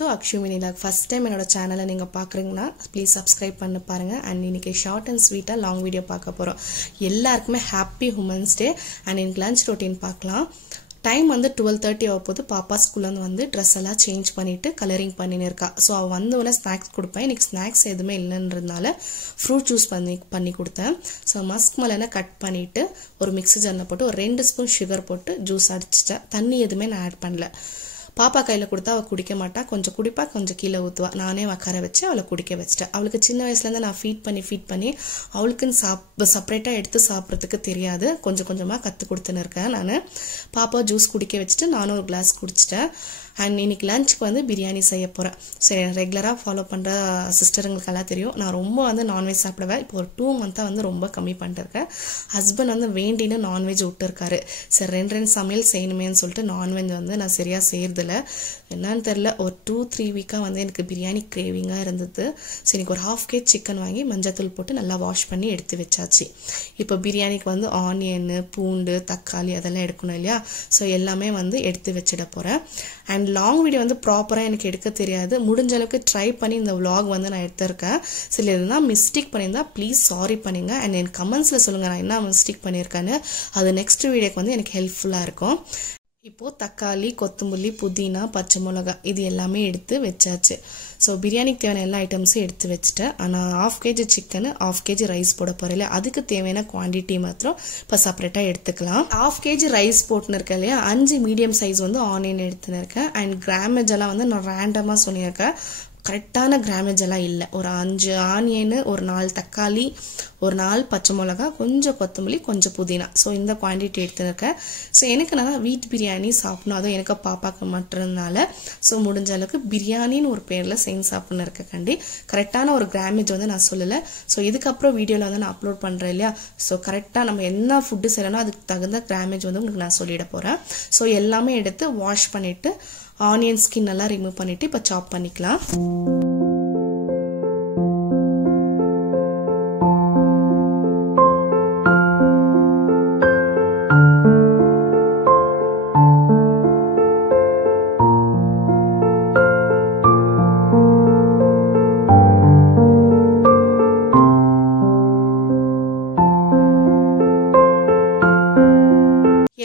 to Akshumini Vlog. First time என்னோட சேனலை நீங்க பார்க்கறீங்கன்னா ப்ளீஸ் Subscribe பண்ணி பாருங்க. and இன்னைக்கு ஷார்ட் அண்ட் ஸ்வீட்டா லாங் வீடியோ பார்க்க போறோம். எல்லாருக்குமே ஹாப்பி உமன்ஸ் டே. and இன்னைக்கு லஞ்ச் ரொட்டீன் பார்க்கலாம். டைம் வந்து 12:30 ஆகும்போது பாப்பா ஸ்கூல்ல வந்து ட்ரெஸ் எல்லாம் சேஞ்ச் பண்ணிட்டு கலரிங் பண்ணினே இருக்கா. சோ அவ வந்தவனே ஸ்நாக்ஸ் கொடுப்பேன். இன்னைக்கு ஸ்நாக்ஸ் எதுவுமே இல்லன்றதுனால ஃப்ரூட் ஜூஸ் பண்ணி கொடுத்தேன். சோ மஸ்க் மெலனை கட் பண்ணிட்டு ஒரு மிக்ஸி ஜார்ல போட்டு ஒரு 2 ஸ்பூன் சுகர் போட்டு ஜூஸ் அடிச்சிட்டேன். தண்ணி எதுவுமே நான் ஆட் பண்ணல. பாப்பா கையில கொடுத்தா அவ குடிக்க மாட்டா, கொஞ்சம் குடிப்பா, கொஞ்சம் கீழே ஊத்துவா. நானே உட்கார வச்சு அவளை குடிக்க வச்சிட்டேன். அவளுக்கு சின்ன வயசுல இருந்து நான் ஃபீட் பண்ணி அவளுக்குன்னு செப்பரேட்டா எடுத்து சாப்பிட்றதுக்கு தெரியாது. கொஞ்சம் கொஞ்சமா கத்து கொடுத்துன்னு இருக்கேன். நான் பாப்பா ஜூஸ் குடிக்க வச்சுட்டு நானும் ஒரு கிளாஸ் குடிச்சிட்டேன். அண்ட் இன்னைக்கு லஞ்சுக்கு வந்து பிரியாணி செய்ய போறேன். சரி, ரெகுலரா ஃபாலோ பண்ற சிஸ்டருங்களுக்கு எல்லாம் தெரியும், நான் ரொம்ப வந்து நான்வெஜ் சாப்பிடுவேன். இப்போ ஒரு 2 மந்த்தா வந்து ரொம்ப கம்மி பண்ணிட்டு இருக்கேன். ஹஸ்பண்ட் வந்து வேண்டின்னு நான்வெஜ் விட்டு இருக்காரு. சரி, 2 சமையல் செய்யணுமேன்னு சொல்லிட்டு நான்வெஜ் வந்து நான் சரியா செய்யறதில்ல. என்னன்னு தெரியல, ஒரு 2-3 வீக்கா வந்து எனக்கு பிரியாணி கிரேவிங்கா இருந்தது. சரி, எனக்கு ஒரு 1/2 kg சிக்கன் வாங்கி மஞ்சத்தூள் போட்டு நல்லா வாஷ் பண்ணி எடுத்து வச்சாச்சு. இப்போ பிரியாணிக்கு வந்து ஆனியன், பூண்டு, தக்காளி அதெல்லாம் எடுக்கணும் இல்லையா. ஸோ எல்லாமே வந்து எடுத்து வச்சிட போறேன். அண்ட் லாங் வீடியோ வந்து ப்ராப்பரா எனக்கு எடுக்க தெரியாது. முடிஞ்ச அளவுக்கு ட்ரை பண்ணி இந்த vlog வந்து நான் எடுத்திருக்கேன். சரி, எதுனா மிஸ்டேக் பண்ணியிருந்தா ப்ளீஸ் சாரி பண்ணுங்க. அண்ட் என் கமெண்ட்ஸ்ல சொல்லுங்க நான் என்ன மிஸ்டேக் பண்ணியிருக்கேன்னு. அது நெக்ஸ்ட் வீடியோக்கு வந்து எனக்கு ஹெல்ப்ஃபுல்லா இருக்கும். இப்போ தக்காளி, கொத்தமல்லி, புதினா, பச்சை மிளகாய் இது எல்லாமே எடுத்து வச்சாச்சு. ஸோ பிரியாணிக்கு தேவையான எல்லா ஐட்டம்ஸும் எடுத்து வச்சுட்டேன். ஆனால் 1/2 kg சிக்கன், 1/2 kg ரைஸ் போட போறேன் இல்லையா, அதுக்கு தேவையான குவான்டிட்டி மாத்திரம் இப்போ செப்பரேட்டா எடுத்துக்கலாம். 1/2 kg ரைஸ் போட்டுன்னு இருக்கேன் இல்லையா, 5 மீடியம் சைஸ் வந்து ஆனியன் எடுத்துன்னு இருக்கேன். அண்ட் கிராமேஜ் எல்லாம் வந்து நான் ரேண்டமா சொல்லியிருக்கேன். கரெக்டான கிராமேஜ் எல்லாம் இல்லை. ஒரு 5 ஆனியன், ஒரு 4 தக்காளி, ஒரு 4 பச்சை மிளகாய், கொஞ்சம் கொத்தமல்லி, கொஞ்சம் புதினா. ஸோ இந்த குவான்டிட்டி எடுத்துருக்கேன். ஸோ எனக்கு நான் வீட் பிரியாணி சாப்பிடணும், அதுவும் எனக்கு பாப்பாக்கு மட்டும்னால ஸோ முடிஞ்ச அளவுக்கு பிரியாணின்னு ஒரு பேர்ல செஞ்சு சாப்பிடணும் இருக்க கண்டி கரெக்டான ஒரு கிராமேஜ் வந்து நான் சொல்லலை. ஸோ இதுக்கப்புறம் வீடியோவில் வந்து நான் அப்லோட் பண்ணுறேன் இல்லையா. ஸோ கரெக்டாக நம்ம என்ன ஃபுட்டு செய்யறோமோ அதுக்கு தகுந்த கிராமேஜ் வந்து உங்களுக்கு நான் சொல்லிட போகிறேன். ஸோ எல்லாமே எடுத்து வாஷ் பண்ணிட்டு ஆனியன் ஸ்கின் எல்லாம் ரிமூவ் பண்ணிட்டு இப்போ சாப் பண்ணிக்கலாம்.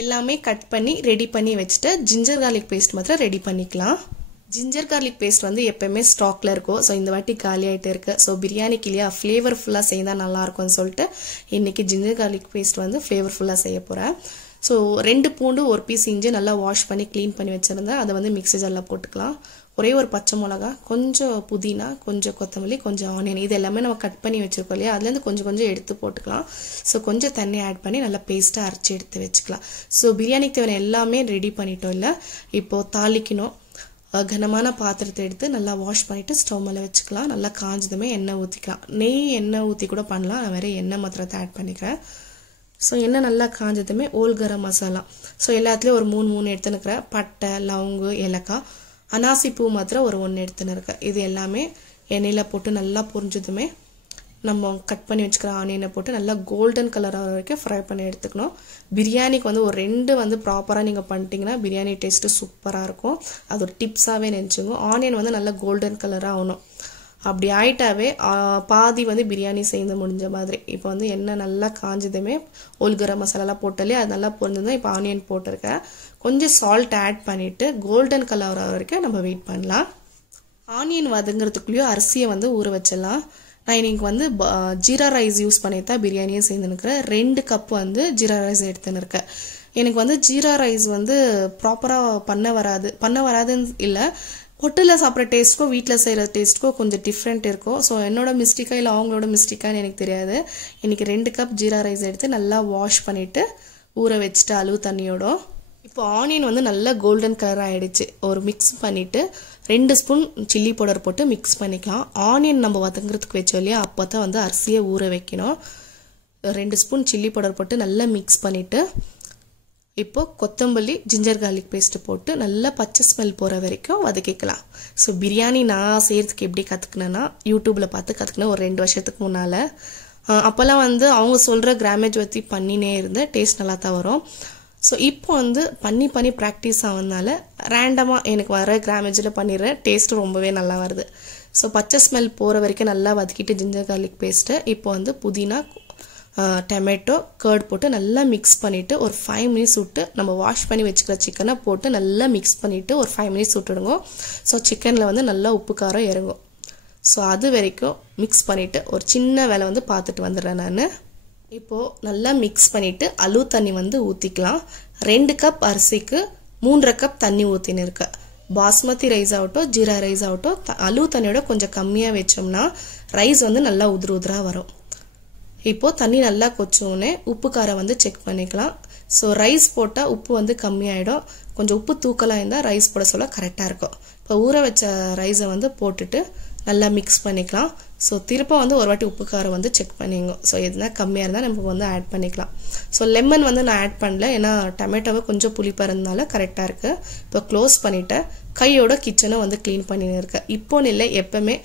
எல்லாமே கட் பண்ணி ரெடி பண்ணி வச்சுட்டு ஜிஞ்சர் கார்லிக் பேஸ்ட் மாத்திரம் ரெடி பண்ணிக்கலாம். ஜிஞ்சர் கார்லிக் பேஸ்ட் வந்து எப்பவுமே ஸ்டாக்ல இருக்கும். ஸோ இந்த வாட்டி காலி ஆகிட்டே இருக்கு. ஸோ பிரியாணிக்கு இல்லையா ஃப்ளேவர்ஃபுல்லாக செய்தால் நல்லா இருக்கும்னு சொல்லிட்டு இன்னைக்கு ஜிஞ்சர் கார்லிக் பேஸ்ட் வந்து ஃப்ளேவர்ஃபுல்லாக செய்ய போறேன். ஸோ 2 பூண்டு, 1 பீஸ் இஞ்சி நல்லா வாஷ் பண்ணி க்ளீன் பண்ணி வச்சிருந்தேன். அதை வந்து மிக்ஸி ஜாரில் போட்டுக்கலாம். ஒரே ஒரு பச்சை மிளகா, கொஞ்சம் புதினா, கொஞ்சம் கொத்தமல்லி, கொஞ்சம் ஆனியன் இது எல்லாமே நம்ம கட் பண்ணி வச்சிருக்கோம் இல்லையா, அதுலேருந்து கொஞ்சம் கொஞ்சம் எடுத்து போட்டுக்கலாம். ஸோ கொஞ்சம் தண்ணி ஆட் பண்ணி நல்லா பேஸ்ட்டாக அரைச்சி எடுத்து வச்சுக்கலாம். ஸோ பிரியாணிக்கு தேவையான எல்லாமே ரெடி பண்ணிட்டோம் இல்லை. இப்போ தாளிக்கணும். கனமான பாத்திரத்தை எடுத்து நல்லா வாஷ் பண்ணிட்டு ஸ்டவ் மேலே வச்சுக்கலாம். நல்லா காஞ்சதுமே எண்ணெய் ஊற்றிக்கலாம். எண்ணெய் ஊற்றி கூட பண்ணலாம். நான் வேற எண்ணெய் மாத்திரத்தை ஆட் பண்ணிக்கிறேன். ஸோ எண்ணெய் நல்லா காஞ்சதுமே ஓல் கரம் மசாலா, ஸோ எல்லாத்துலேயும் ஒரு 3 எடுத்துனுக்கிறேன். பட்டை, லவங்கு, ஏலக்காய், அனாசி பூ மாத்திரம் ஒரு 1 எடுத்துன்னு இருக்கேன். இது எல்லாமே எண்ணெயில் போட்டு நல்லா பொரிஞ்சதுமே நம்ம கட் பண்ணி வச்சுக்கிற ஆனியனை போட்டு நல்லா கோல்டன் கலர் வரைக்கும் ஃப்ரை பண்ணி எடுத்துக்கணும். பிரியாணிக்கு வந்து ஒரு 2 வந்து ப்ராப்பராக நீங்கள் பண்ணிட்டீங்கன்னா பிரியாணி டேஸ்ட்டு சூப்பராக இருக்கும். அது ஒரு டிப்ஸாகவே நினச்சிங்க. ஆனியன் வந்து நல்லா கோல்டன் கலராக ஆகணும். அப்படி ஆயிட்டாவே பாதி வந்து பிரியாணி செய்து முடிஞ்ச மாதிரி. இப்போ வந்து எண்ணெய் நல்லா காஞ்சதுமே ஓல் கரம் மசாலாலாம் போட்டாலே அது நல்லா பொரிஞ்சதும் இப்போ ஆனியன் போட்டிருக்கேன். கொஞ்சம் சால்ட் ஆட் பண்ணிட்டு கோல்டன் கலர் வரைக்கும் நம்ம வெயிட் பண்ணலாம். ஆனியன் வதங்குறதுக்குள்ளேயும் அரிசியை வந்து ஊற வச்சிடலாம். நான் இன்னைக்கு வந்து ஜீரா ரைஸ் யூஸ் பண்ணி தான் பிரியாணியை செய்துன்னுக்கிறேன். 2 கப் வந்து ஜீரா ரைஸ் எடுத்துன்னு இருக்கேன். எனக்கு வந்து ஜீரா ரைஸ் வந்து ப்ராப்பராக பண்ண வராதுன்னு இல்லை, ஹோட்டலில் சாப்பிட்ற டேஸ்ட்க்கோ வீட்டில் செய்கிற டேஸ்ட்க்கோ கொஞ்சம் டிஃப்ரெண்ட் இருக்கும். ஸோ என்னோட மிஸ்டேக்கா இல்லை அவங்களோட மிஸ்டேக்கான்னு எனக்கு தெரியாது. இன்னைக்கு 2 கப் ஜீரா ரைஸ் எடுத்து நல்லா வாஷ் பண்ணிட்டு ஊற வச்சுட்டு அளவு தண்ணியோட இப்போ ஆனியன் வந்து நல்லா கோல்டன் கலர் ஆயிடுச்சு. ஒரு மிக்ஸ் பண்ணிட்டு 2 ஸ்பூன் சில்லி பவுடர் போட்டு மிக்ஸ் பண்ணிக்கலாம். ஆனியன் நம்ம வதங்குறதுக்கு வச்சோம் இல்லையா, அப்போ தான் வந்து அரிசியை ஊற வைக்கணும். 2 ஸ்பூன் சில்லி பவுடர் போட்டு நல்லா மிக்ஸ் பண்ணிட்டு இப்போ கொத்தமல்லி, ஜிஞ்சர் கார்லிக் பேஸ்ட் போட்டு நல்லா பச்சை ஸ்மெல் போகிற வரைக்கும் வதக்கிக்கலாம். ஸோ பிரியாணி நான் செய்யறதுக்கு எப்படி கற்றுக்கினேன்னா யூடியூப்ல பார்த்து கற்றுக்கினேன் ஒரு 2 வருஷத்துக்கு முன்னால். அப்போல்லாம் வந்து அவங்க சொல்கிற கிராமேஜ் வச்சு பண்ணினே இருந்தேன். டேஸ்ட் நல்லா தான் வரும். ஸோ இப்போ வந்து பண்ணி ப்ராக்டிஸ் ஆகுறதுனால ரேண்டமாக எனக்கு வர கிராமேஜில் பண்ணிடுறேன். டேஸ்ட்டு ரொம்பவே நல்லா வருது. ஸோ பச்சை ஸ்மெல் போகிற வரைக்கும் நல்லா வதக்கிட்டு ஜிஞ்சர் கார்லிக் பேஸ்ட்டு இப்போ வந்து புதினா டொமேட்டோ கர்ட் போட்டு நல்லா மிக்ஸ் பண்ணிவிட்டு ஒரு 5 மினிட்ஸ் விட்டு நம்ம வாஷ் பண்ணி வச்சுக்கிற சிக்கனை போட்டு நல்லா மிக்ஸ் பண்ணிவிட்டு ஒரு 5 மினிட்ஸ் விட்டுடுங்க. ஸோ சிக்கனில் வந்து நல்லா உப்பு காரம் இறங்கும். ஸோ அது வரைக்கும் மிக்ஸ் பண்ணிவிட்டு ஒரு சின்ன வேலை வந்து பார்த்துட்டு வந்துடுறேன் நான். இப்போது நல்லா மிக்ஸ் பண்ணிவிட்டு அளவு தண்ணி வந்து ஊற்றிக்கலாம். 2 கப் அரிசிக்கு 3.5 கப் தண்ணி ஊற்றின்னு இருக்கேன். பாஸ்மதி ரைஸ் ஆகட்டும் ஜீரா ரைஸ் ஆகட்டும் அளவு தண்ணியோட கொஞ்சம் கம்மியாக வச்சோம்னா ரைஸ் வந்து நல்லா உதிராக வரும். இப்போது தண்ணி நல்லா கொச்சோன்னே உப்பு காரம் வந்து செக் பண்ணிக்கலாம். ஸோ ரைஸ் போட்டால் உப்பு வந்து கம்மியாயிடும். கொஞ்சம் உப்பு தூக்கலாக இருந்தால் ரைஸ் போட சொல்ல கரெக்டாக இருக்கும். இப்போ ஊற வச்ச ரைஸை வந்து போட்டுட்டு நல்லா மிக்ஸ் பண்ணிக்கலாம். ஸோ திருப்ப வந்து ஒரு வாட்டி உப்பு காரம் வந்து செக் பண்ணிங்க. ஸோ எதுனா கம்மியாக இருந்தால் நம்ம வந்து ஆட் பண்ணிக்கலாம். ஸோ லெமன் வந்து நான் ஆட் பண்ணல, ஏன்னா டொமேட்டோவை கொஞ்சம் புளிப்பாக இருந்தனால கரெக்டாக இருக்குது. இப்போ க்ளோஸ் பண்ணிவிட்டேன். கையோட கிச்சனை வந்து க்ளீன் பண்ணின்னு இருக்கேன். இப்போன்னு இல்லை, எப்போவுமே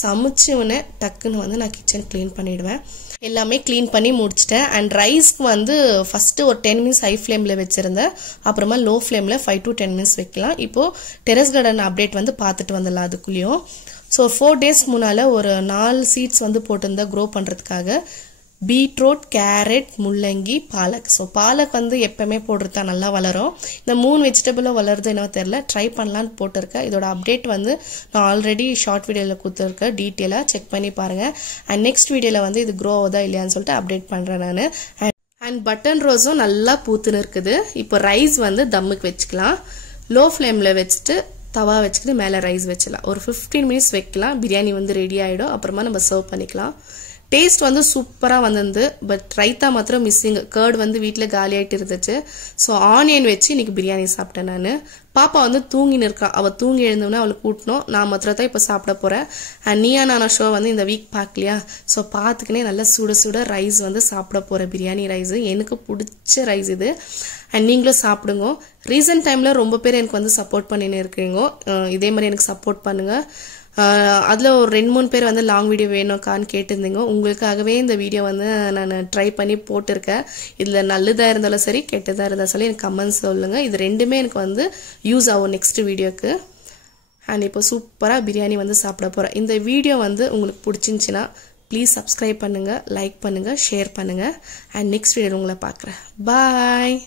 சமைச்சோன்னே டக்குன்னு வந்து நான் கிச்சன் க்ளீன் பண்ணிவிடுவேன். எல்லாமே க்ளீன் பண்ணி முடிச்சிட்டேன். அண்ட் ரைஸ்க்கு வந்து ஃபஸ்ட்டு ஒரு 10 மினிட்ஸ் ஹை ஃப்ளேமில் வச்சுருந்தேன். அப்புறமா லோ ஃப்ளேமில் 5 to 10 மினிட்ஸ் வைக்கலாம். இப்போது டெரஸ் கார்டன் அப்டேட் வந்து பார்த்துட்டு வந்துடலாம் அதுக்குள்ளேயும். ஸோ 4 டேஸ் முன்னால் ஒரு 4 சீட்ஸ் வந்து போட்டிருந்தேன் க்ரோ பண்ணுறதுக்காக. பீட்ரூட், கேரட், முள்ளங்கி, பாலக். ஸோ பாலக் வந்து எப்பவுமே போடுறதா நல்லா வளரும். இந்த 3 வெஜிடபிளும் வளருது என்னவோ தெரில, ட்ரை பண்ணலான்னு போட்டிருக்கேன். இதோட அப்டேட் வந்து நான் ஆல்ரெடி ஷார்ட் வீடியோவில் கொடுத்துருக்கேன். டீட்டெயிலாக செக் பண்ணி பாருங்கள். அண்ட் நெக்ஸ்ட் வீடியோவில் வந்து இது க்ரோ ஆகுதா இல்லையான்னு சொல்லிட்டு அப்டேட் பண்ணுறேன் நான். அண்ட் பட்டன் ரோஸும் நல்லா பூத்துன்னு இருக்குது. இப்போ ரைஸ் வந்து தம்முக்கு வச்சுக்கலாம். லோ ஃப்ளேமில் வச்சுட்டு தவா வச்சுக்கிட்டு மேலே ரைஸ் வச்சிடலாம். ஒரு 15 மினிட்ஸ் வைக்கலாம். பிரியாணி வந்து ரெடி ஆகிடும். அப்புறமா நம்ம சர்வ் பண்ணிக்கலாம். டேஸ்ட் வந்து சூப்பராக வந்திருந்து. பட் ரைத்தா மாத்திரம் மிஸ்ஸிங். கர்ட் வந்து வீட்டில் காலி ஆகிட்டு இருந்துச்சு. ஸோ ஆனியன் வச்சு இன்னைக்கு பிரியாணி சாப்பிட்டேன் நான். பாப்பா வந்து தூங்கின்னு இருக்கா. அவள் தூங்கி எழுந்தோன்னா அவளுக்கு கூட்டணும். நான் மாத்திரம் தான் இப்போ சாப்பிட போகிறேன். அண்ட் நீயா நானா ஷோ வந்து இந்த வீக் பார்க்கலையா? ஸோ பார்த்துக்கினே நல்லா சுட ரைஸ் வந்து சாப்பிட போகிறேன். பிரியாணி ரைஸு எனக்கு பிடிச்ச ரைஸ் இது. அண்ட் நீங்களும் சாப்பிடுங்க. ரீசன்ட் டைமில் ரொம்ப பேர் எனக்கு வந்து சப்போர்ட் பண்ணின்னு இருக்கீங்க. இதே மாதிரி எனக்கு சப்போர்ட் பண்ணுங்கள். அதில் ஒரு 2-3 பேர் வந்து லாங் வீடியோ வேணும்க்கான்னு கேட்டிருந்தீங்க. உங்களுக்காகவே இந்த வீடியோ வந்து நான் ட்ரை பண்ணி போட்டிருக்கேன். இதில் நல்லதாக இருந்தாலும் சரி கெட்டதாக இருந்தாலும் சரி எனக்கு கமெண்ட்ஸ் சொல்லுங்கள். இது ரெண்டுமே எனக்கு வந்து யூஸ் ஆகும் நெக்ஸ்ட் வீடியோக்கு. அண்ட் இப்போ சூப்பராக பிரியாணி வந்து சாப்பிட போகிறேன். இந்த வீடியோ வந்து உங்களுக்கு பிடிச்சிருந்துச்சின்னா ப்ளீஸ் சப்ஸ்கிரைப் பண்ணுங்கள், லைக் பண்ணுங்கள், ஷேர் பண்ணுங்கள். அண்ட் நெக்ஸ்ட் வீடியோ உங்களை பார்க்குறேன். பாய்.